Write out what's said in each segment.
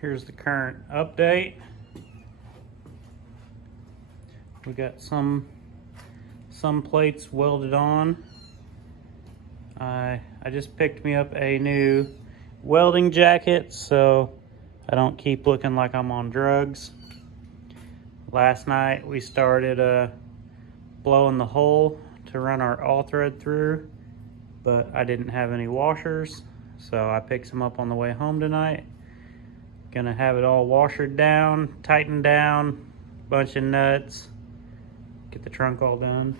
Here's the current update. We got some plates welded on. I just picked me up a new welding jacket so I don't keep looking like I'm on drugs. Last night we started blowing the hole to run our all thread through, but I didn't have any washers, so I picked some up on the way home tonight. Gonna have it all washered down, tightened down, bunch of nuts, get the trunk all done.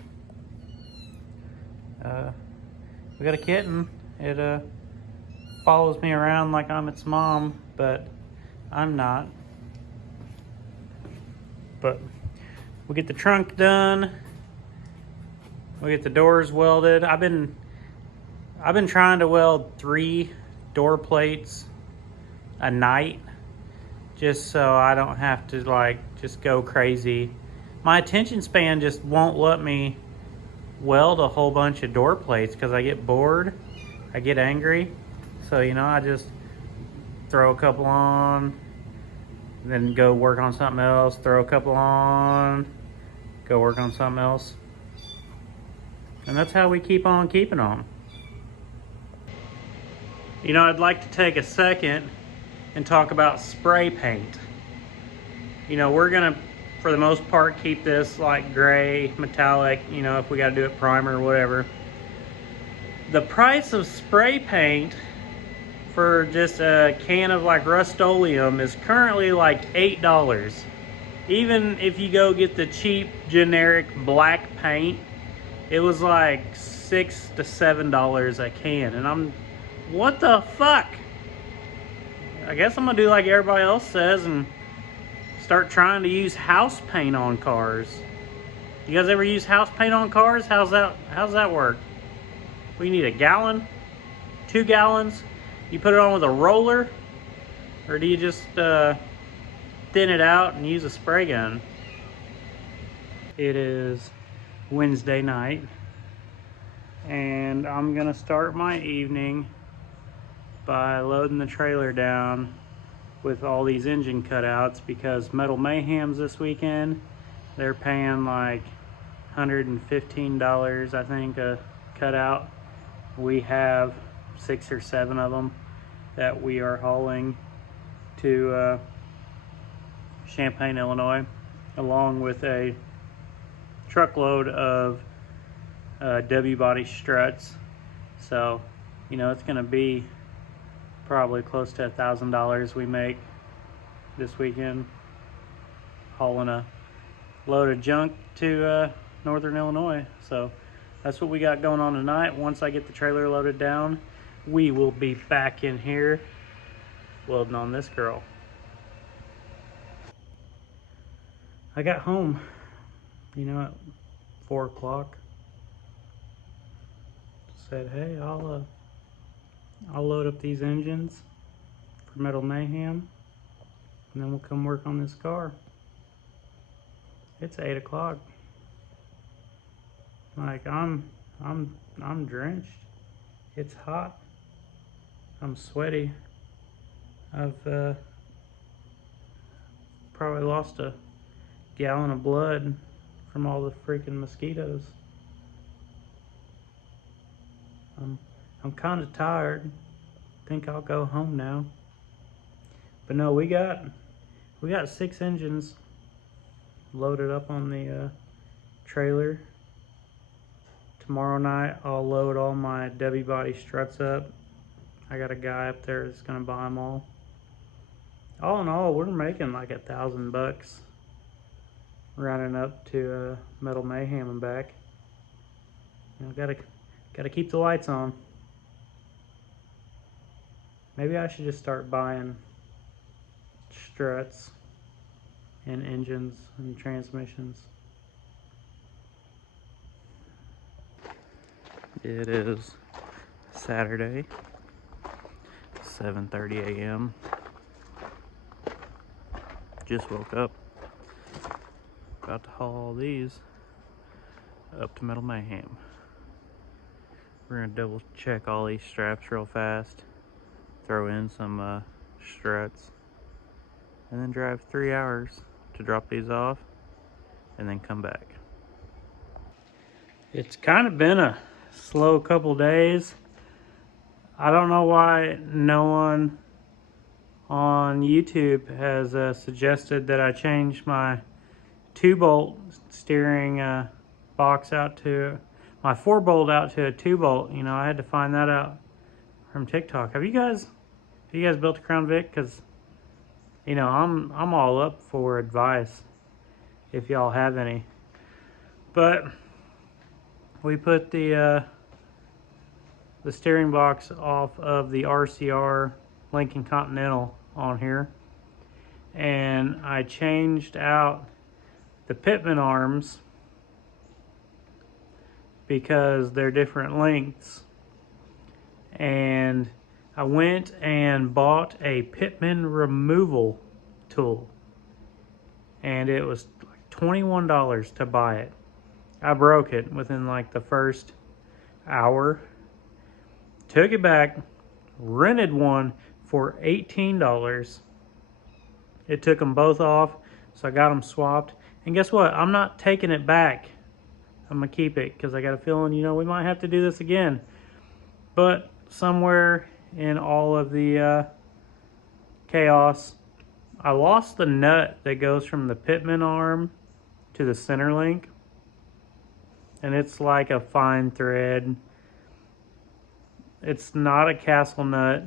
We got a kitten. It follows me around like I'm its mom, but I'm not. But we get the trunk done. We get the doors welded. I've been trying to weld 3 door plates a night, just so I don't have to just go crazy. My attention span just won't let me weld a whole bunch of door plates because I get bored, I get angry. So, I just throw a couple on, then go work on something else, throw a couple on, go work on something else. And that's how we keep on keeping on. I'd like to take a second and talk about spray paint. We're gonna, for the most part, keep this like gray, metallic, if we gotta do it primer or whatever. The price of spray paint for just a can of like Rust-Oleum is currently like $8. Even if you go get the cheap generic black paint, it was like $6 to $7 a can. And what the fuck? I guess I'm gonna do like everybody else says and start trying to use house paint on cars. You guys ever use house paint on cars? How's that work? We need a gallon, 2 gallons. You put it on with a roller, or do you just thin it out and use a spray gun? It is Wednesday night, and I'm gonna start my evening by loading the trailer down with all these engine cutouts because Metal Mayhem's this weekend. They're paying like $115, I think, a cutout. We have 6 or 7 of them that we are hauling to Champaign, Illinois, along with a truckload of W-body struts. So, it's gonna be probably close to $1,000 we make this weekend hauling a load of junk to Northern Illinois. So that's what we got going on tonight. Once I get the trailer loaded down, we will be back in here welding on this girl. I got home, at 4 o'clock. Said, hey, I'll load up these engines for Metal Mayhem, and then we'll come work on this car. It's 8 o'clock. Like I'm drenched. It's hot. I'm sweaty. I've probably lost a gallon of blood from all the freaking mosquitoes. I'm kind of tired. Think I'll go home now. But no, we got 6 engines loaded up on the trailer. Tomorrow night I'll load all my W-body struts up. I got a guy up there that's gonna buy them all. All in all, we're making like $1,000 running up to Metal Mayhem and back. Gotta keep the lights on. Maybe I should just start buying struts and engines and transmissions. It is Saturday, 7:30 a.m. Just woke up. About to haul all these up to Metal Mayhem. We're gonna double check all these straps real fast. Throw in some struts. and then drive 3 hours to drop these off and then come back. It's kind of been a slow couple days. I don't know why no one on YouTube has suggested that I change my 2-bolt steering box out to my 4-bolt out to a 2-bolt. You know, I had to find that out from TikTok. Have you guys built a Crown Vic? Because, you know, I'm all up for advice if y'all have any. But we put the steering box off of the RCR Lincoln Continental on here, and I changed out the pitman arms because they're different lengths, and I went and bought a pitman removal tool, and it was like $21 to buy it. I broke it within like the first hour. Took it back, rented one for $18. It took them both off, so I got them swapped. And guess what? I'm not taking it back. I'm gonna keep it because I got a feeling, you know, we might have to do this again. But somewhere in all of the chaos, I lost the nut that goes from the pitman arm to the center link. And it's like a fine thread. It's not a castle nut,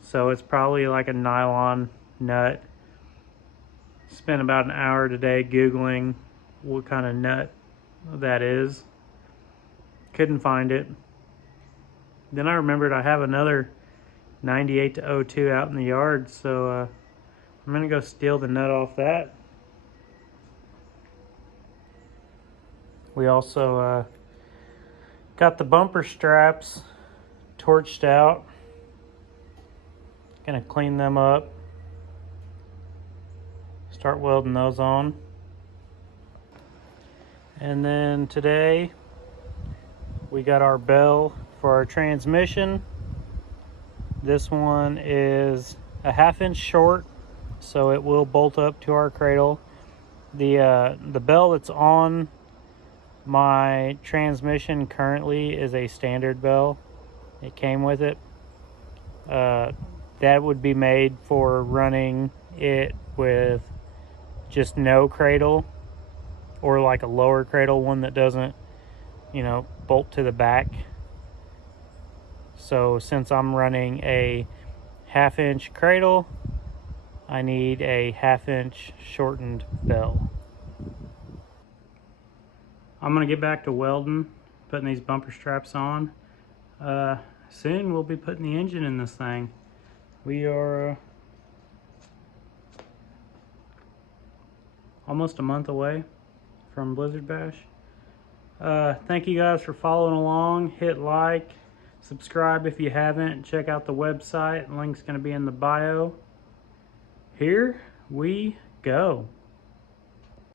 so it's probably like a nylon nut. Spent about an hour today Googling what kind of nut that is. Couldn't find it. Then I remembered I have another 98 to 02 out in the yard, so I'm gonna go steal the nut off that. We also got the bumper straps torched out. Gonna clean them up. Start welding those on. And then today we got our bell for our transmission. This one is a 1/2 inch short, so it will bolt up to our cradle. The bell that's on my transmission currently is a standard bell. It came with it. That would be made for running it with just no cradle, or like a lower cradle one that doesn't, you know, bolt to the back. So since I'm running a 1/2 inch cradle, I need a 1/2 inch shortened bell. I'm gonna get back to welding, putting these bumper straps on. Soon we'll be putting the engine in this thing. We are almost a month away from Blizzard Bash. Thank you guys for following along. Hit like, subscribe if you haven't. Check out the website. Link's gonna be in the bio. Here we go.